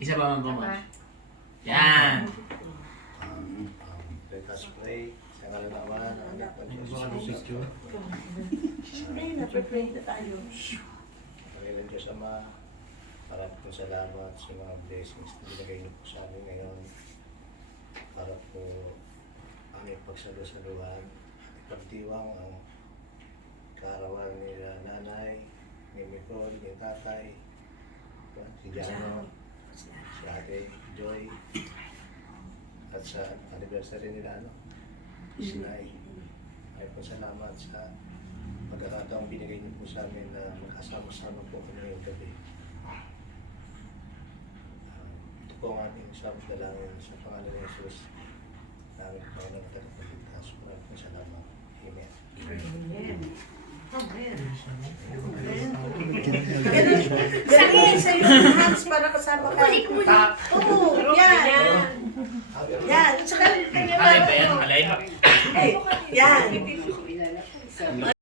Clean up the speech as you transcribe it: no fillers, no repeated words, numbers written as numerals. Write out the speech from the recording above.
Isa pa man po mo. Yan. Let us pray. Sa ngalan naman, ang anak ng Diyos. Pray na tayo. Panginoon Diyos Ama, maraming po salamat sa mga blessings na binigay niyo po sa amin ngayon para po aming pagsalusaluhan at ipagdiwang ang kaarawan ni nanay, ni Nicole, ni tatay, si Jano, si ate Joy, at sa anniversary nila, Sinay. Ay po salamat sa pagkakataong binigay niyo po sa amin na magkasama-sama po kami ngayong gabi. Ito po ang ating sabot dalangin sa pangalan ni Jesus. Namin po ang nagtatapagligtas. Maraming po salamat. Amen. Amen. Sangin sa iyong hands para kasama ka. Oo, yan. Yan. Saka kanya Alay ba yan? Alay? Yan.